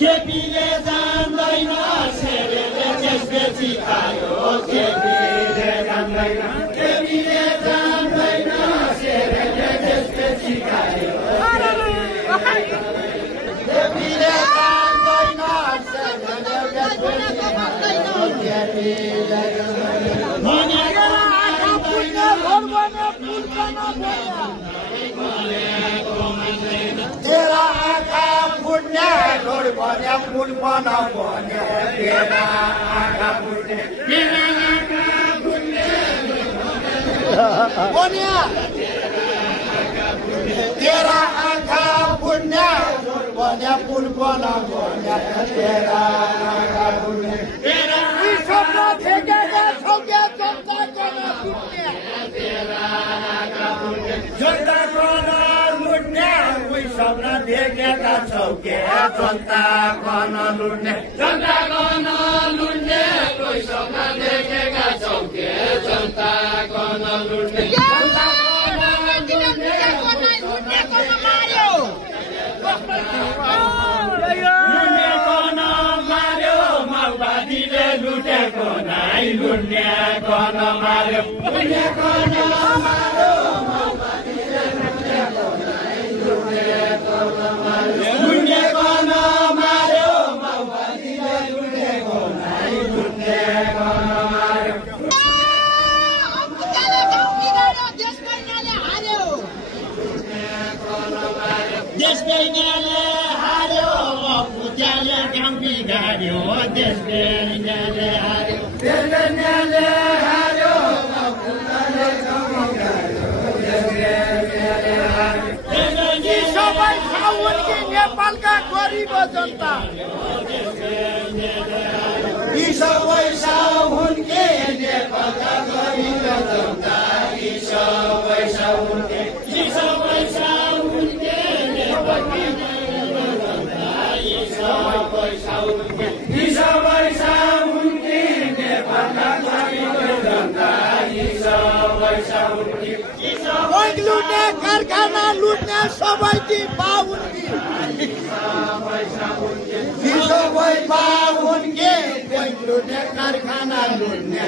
केपीले जान्दैन शेरले त्यसपछि खायो केपीले जान्दैन शेरले त्यसपछि खायो केपीले जान्दैन तेरा आँखा फुट्ने ढोड भन्या फुल बना भन्या तेरा आँखा फुट्ने भन्या तेरा आँखा फुट्ने ढोड भन्या फुल बना भन्या तेरा आँखा फुट्ने तेरा सपना ठेकेका छौके जनता गर्न फुट्ने तेरा आँखा फुट्ने जनता गर्न लुट्ने कोही सपना देखेका छौके जनता गर्न लुट्ने कोही सपना देखेका छौके जनता गर्न लुट्ने लुटेको नाइ लुट्नेको नमार्यो लुटेको नमार्यो माओवादीले लुटेको नाइ लुटेको नमार्यो लुटेको नमार्यो माओवादीले लुटेको नाइ लुटेको नमार्यो अम्बुजाले गाउँ बिगाड्यो देश कैनाले हार्यो लुटेको नमार्यो देश कैनाले हार्यो अम्बुजाले गाउँ बिगाड्यो देश कैनाले हार्यो कैनाले हार्यो अम्बुजाले गाउँ बिगाड्यो देश कैनाले हार्यो यी सबै साउन कि नेपालका गरिब जनता यी सबै साउन कि नेपालका गरिब जनता यी सबै साउन कि यी सबै साउन कि नेपालका लुट्ने कारखाना लुट्ने सबै ती बाहुन कि सबै बाहुन के लुट्ने कारखाना लुट्ने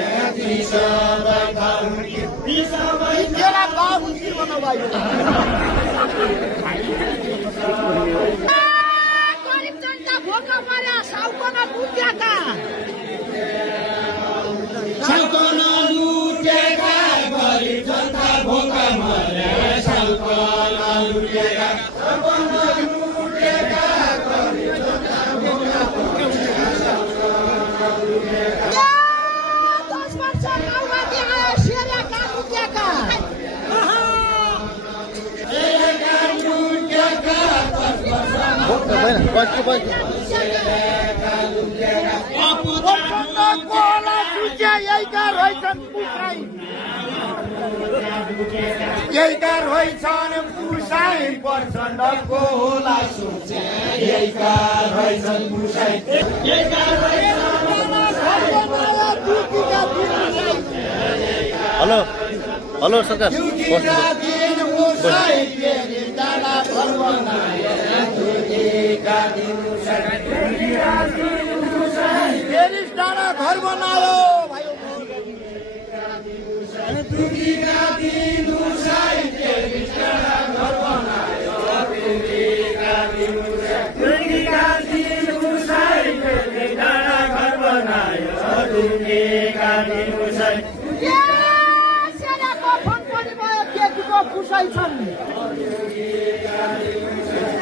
सबै बाहुन कि सबै तेरा बाहुन कि बनायो गरिब जनता भोका पर्या साउकन लुटेका साउकन लुटेका गरिब जनता भोका मर्या साउकन लुटेका साउकन लुटेका गरिब जनता भोका मर्या साउकन लुटेका 10 वर्ष माओवादी आयो शेरका लुटेका शेरका लुटेका 10 वर्ष यहीका रहेछन् पुसाई प्रचण्डको होला सोचे यहीका रहेछन् पुसाई हेलो हेलो सरकार डाँडा घर बनायो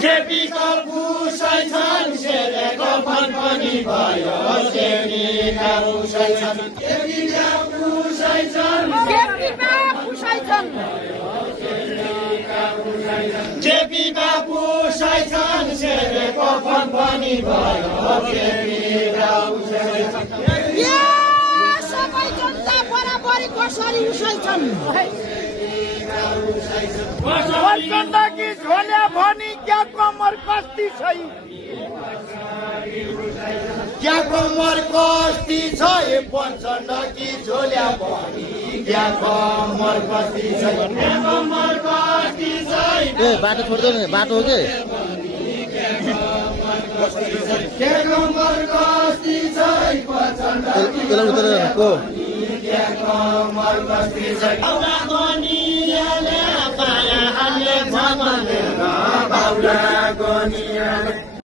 केपीको पुसाइ छन् शेरको फन पनि भयो केपीका पुसाइ छन् केपीका पुसाइ छन् केपीका पुसाइ छन् केपीका पुसाइ छन् शेरको फन पनि भयो केपीका पुसाइ छन् सबै जनता बराबरी कसरी उसाइछन् प्रचण्डकी झोल्या भनी क्या कमर कस्ती छै क्या कमर कस्ती छ प्रचण्डकी झोल्या भनी क्या कमर कस्ती छ क्या कमर कस्ती छ बाटो छोड्दैन बाटो हो के को